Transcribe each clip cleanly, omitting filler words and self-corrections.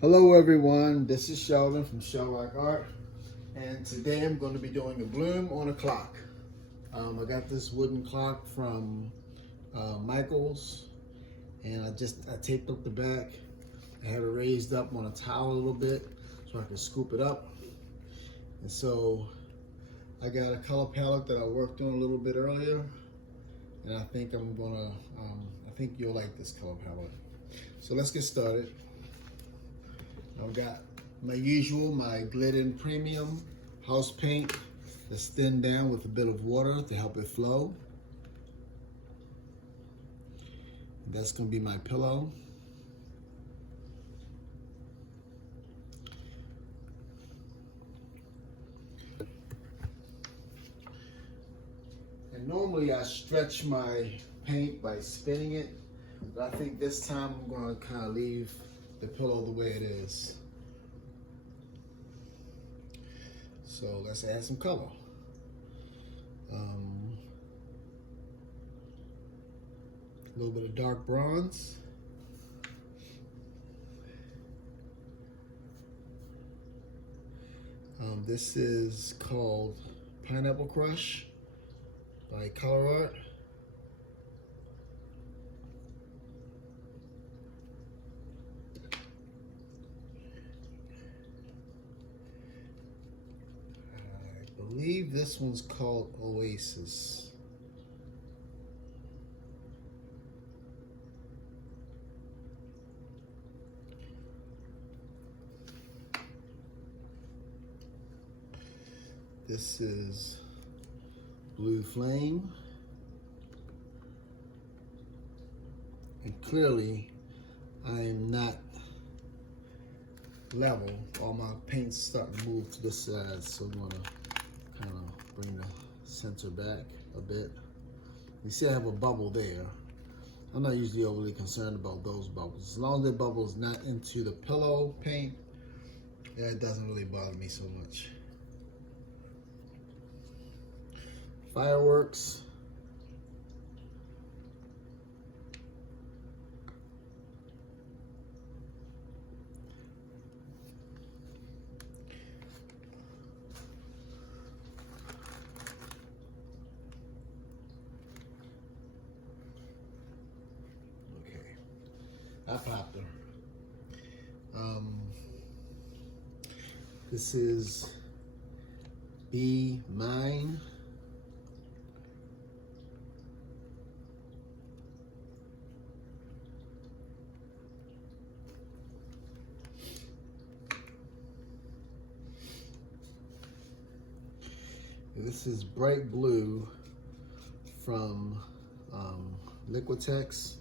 Hello everyone, this is Sheldon from ColourArte, and today I'm going to be doing a bloom on a clock. I got this wooden clock from Michael's, and I taped up the back. I have it raised up on a towel a little bit so I can scoop it up. And so I got a color palette that I worked on a little bit earlier, and I think I think you'll like this color palette. So let's get started. I've got my Glidden Premium house paint that's thinned down with a bit of water to help it flow. And that's going to be my pillow. And normally I stretch my paint by spinning it, but I think this time I'm going to kind of leave the pillow the way it is. So let's add some color. A little bit of dark bronze. This is called Pineapple Crush by ColourArte. I believe this one's called Oasis. This is Blue Flame. And clearly I am not level. All my paint's starting to move to the side, so I'm gonna kind of bring the center back a bit. You see I have a bubble there. I'm not usually overly concerned about those bubbles. As long as the bubble is not into the pillow paint, yeah, it doesn't really bother me so much. Fireworks. I popped her. This is Be Mine. This is Bright Blue from Liquitex.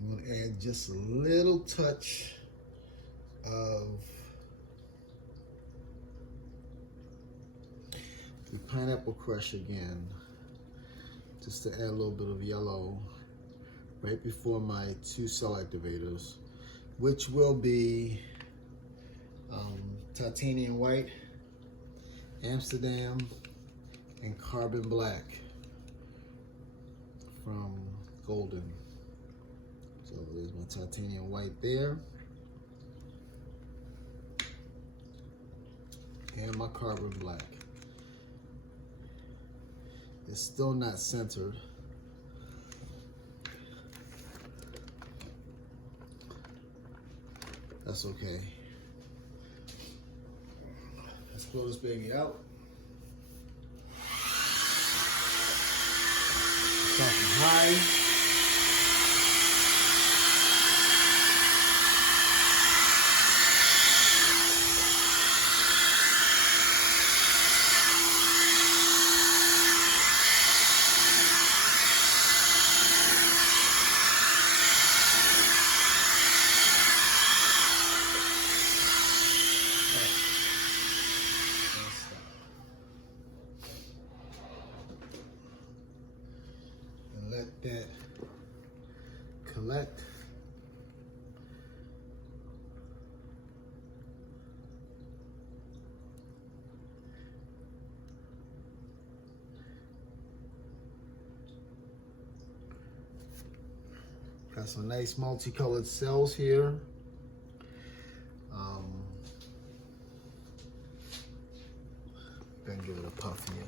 I'm going to add just a little touch of the Pineapple Crush again, just to add a little bit of yellow right before my two cell activators, which will be titanium white, Amsterdam, and carbon black from Golden. So there's my titanium white there. And my carbon black. It's still not centered. That's okay. Let's blow this baby out. Start from high. Let that Got some nice multicolored cells here. Gonna give it a puff here.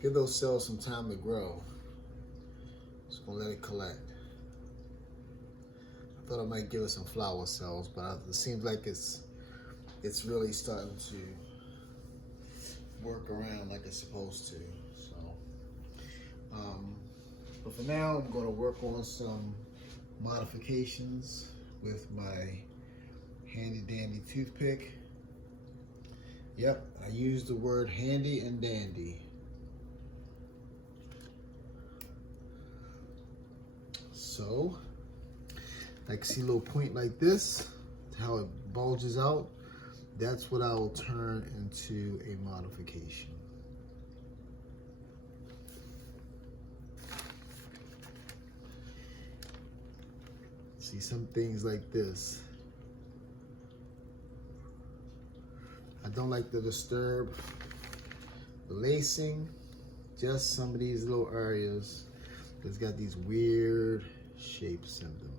Give those cells some time to grow. Just gonna let it collect. I thought I might give it some flower cells, but it seems like it's really starting to work around like it's supposed to. So, but for now, I'm gonna work on some modifications with my handy dandy toothpick. Yep, I used the word handy and dandy. So, I can see a little point like this, how it bulges out. That's what I will turn into a modification. See some things like this. I don't like to disturb the lacing, just some of these little areas that's got these weird shapes in them.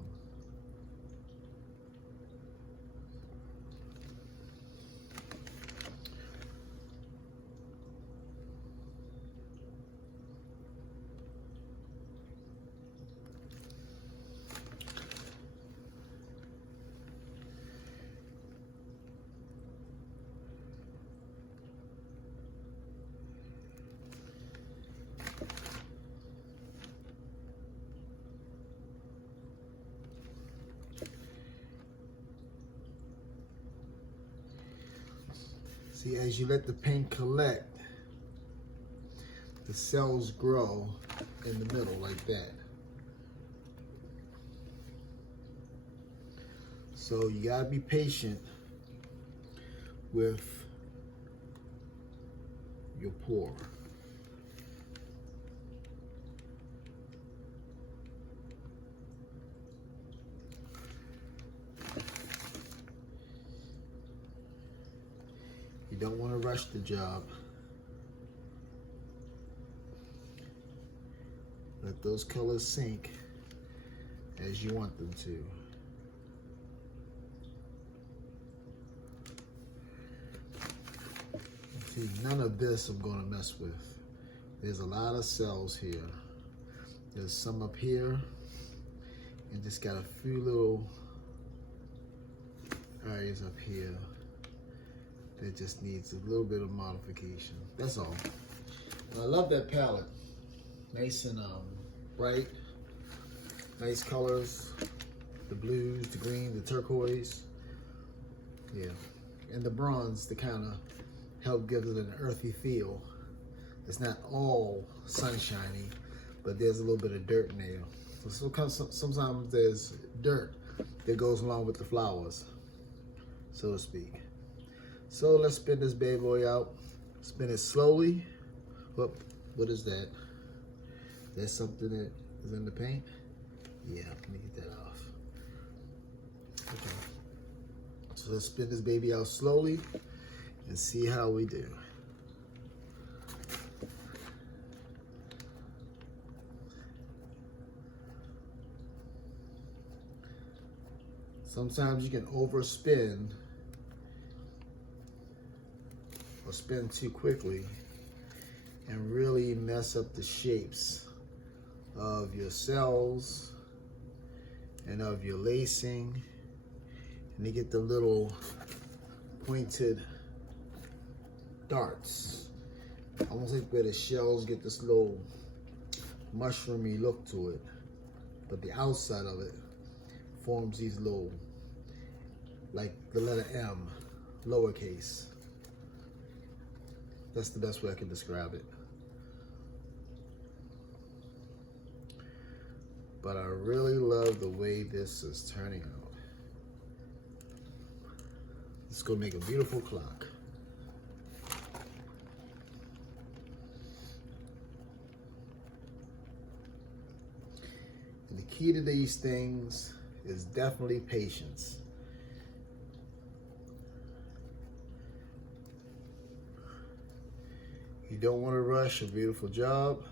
See, as you let the paint collect, the cells grow in the middle like that. So you gotta be patient with your pour. You don't want to rush the job. Let those colors sink as you want them to. See, none of this I'm going to mess with. There's a lot of cells here. There's some up here, and just got a few little areas up here that just needs a little bit of modification. That's all. I love that palette. Nice and bright. Nice colors. The blues, the green, the turquoise. Yeah. And the bronze to kind of help give it an earthy feel. It's not all sunshiny, but there's a little bit of dirt in there. So sometimes there's dirt that goes along with the flowers, so to speak. So let's spin this bad boy out. Spin it slowly. Whoop, what is that? That's something that is in the paint? Yeah, let me get that off. Okay. So let's spin this baby out slowly and see how we do. Sometimes you can overspin or spin too quickly and really mess up the shapes of your cells and of your lacing, and you get the little pointed darts, almost like where the shells get this little mushroomy look to it, but the outside of it forms these little, like the letter M, lowercase. That's the best way I can describe it. But I really love the way this is turning out. It's gonna make a beautiful clock. key to these things is definitely patience. You don't want to rush a beautiful job.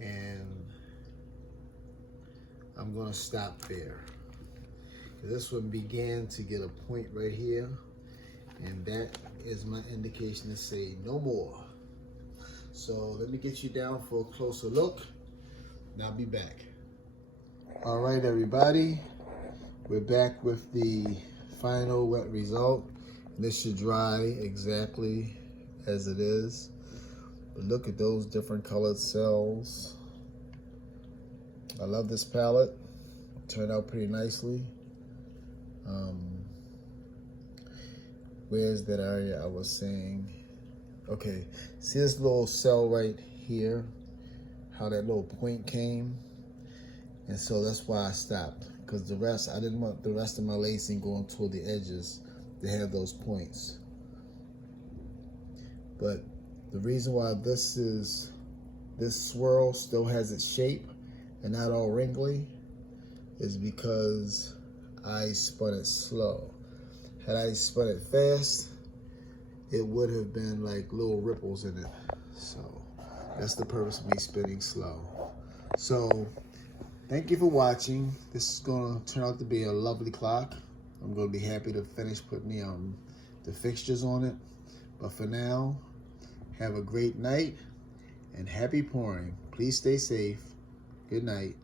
And I'm going to stop there. This one began to get a point right here, and that is my indication to say no more. So let me get you down for a closer look, and I'll be back. All right, everybody, we're back with the final wet result. This should dry exactly as it is. But look at those different colored cells. I love this palette. Turned out pretty nicely. Where's that area I was saying? Okay, see this little cell right here? How that little point came? And so that's why I stopped. Because the rest, I didn't want the rest of my lacing going toward the edges to have those points. But the reason why this swirl still has its shape and not all wrinkly is because I spun it slow. Had I spun it fast, it would have been like little ripples in it. So that's the purpose of me spinning slow. So thank you for watching. This is gonna turn out to be a lovely clock. I'm gonna be happy to finish putting the fixtures on it. But for now, have a great night and happy pouring. Please stay safe. Good night.